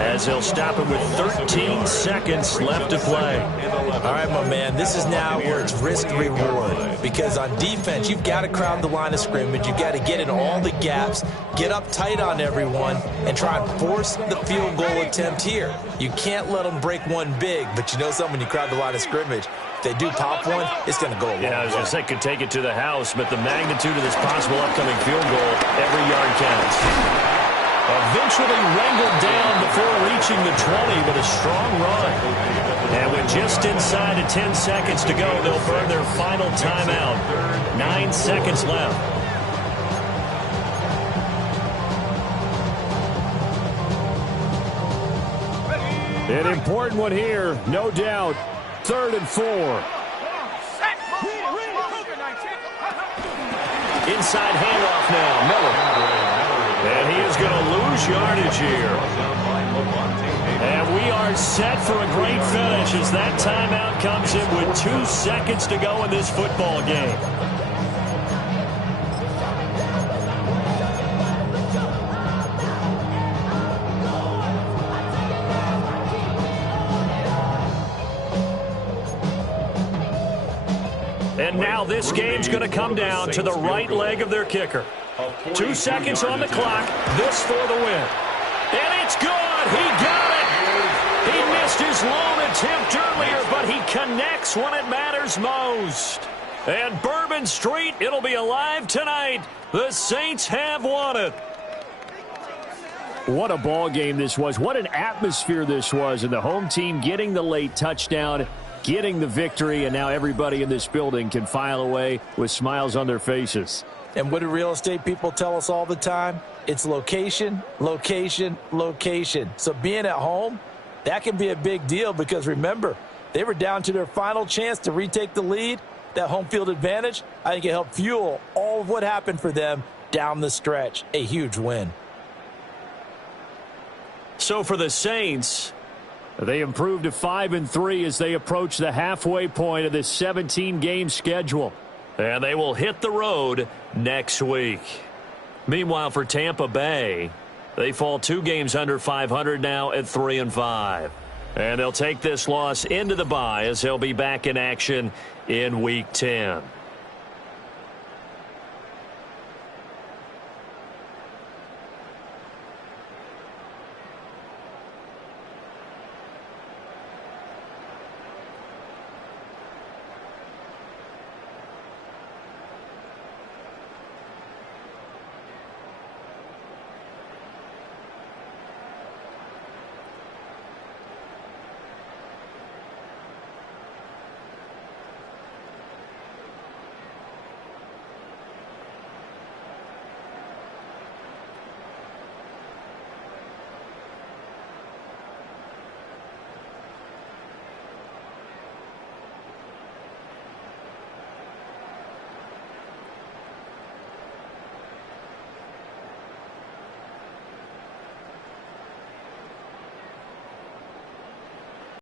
as they'll stop it with 13 seconds left to play. All right, my man, this is now where it's risk-reward. Because on defense, you've got to crowd the line of scrimmage. You've got to get in all the gaps, get up tight on everyone, and try and force the field goal attempt here. You can't let them break one big, but you know something, when you crowd the line of scrimmage, if they do pop one, it's going to go a long way. Yeah, I was going to say could take it to the house, but the magnitude of this possible upcoming field goal, every yard counts. Eventually wrangled down before reaching the 20, but a strong run. And with just inside of 10 seconds to go, they'll burn their final timeout. 9 seconds left. An important one here, no doubt. 3rd and 4. Inside handoff now, Miller. And he is going to lose yardage here. And we are set for a great finish as that timeout comes in with 2 seconds to go in this football game. And now this game's going to come down to the right leg of their kicker. 2 seconds on the clock. This for the win. And it's good. He got it. He missed his lone attempt earlier, but he connects when it matters most. And Bourbon Street, it'll be alive tonight. The Saints have won it. What a ball game this was. What an atmosphere this was. And the home team getting the late touchdown, getting the victory, and now everybody in this building can file away with smiles on their faces. And what do real estate people tell us all the time? It's location, location, location. So being at home, that can be a big deal because, remember, they were down to their final chance to retake the lead. That home field advantage, I think it helped fuel all of what happened for them down the stretch. A huge win. So for the Saints, they improved to 5-3 as they approach the halfway point of this 17-game schedule. And they will hit the road next week. Meanwhile, for Tampa Bay, they fall 2 games under 500 now at 3-5. And they'll take this loss into the bye as they'll be back in action in Week 10.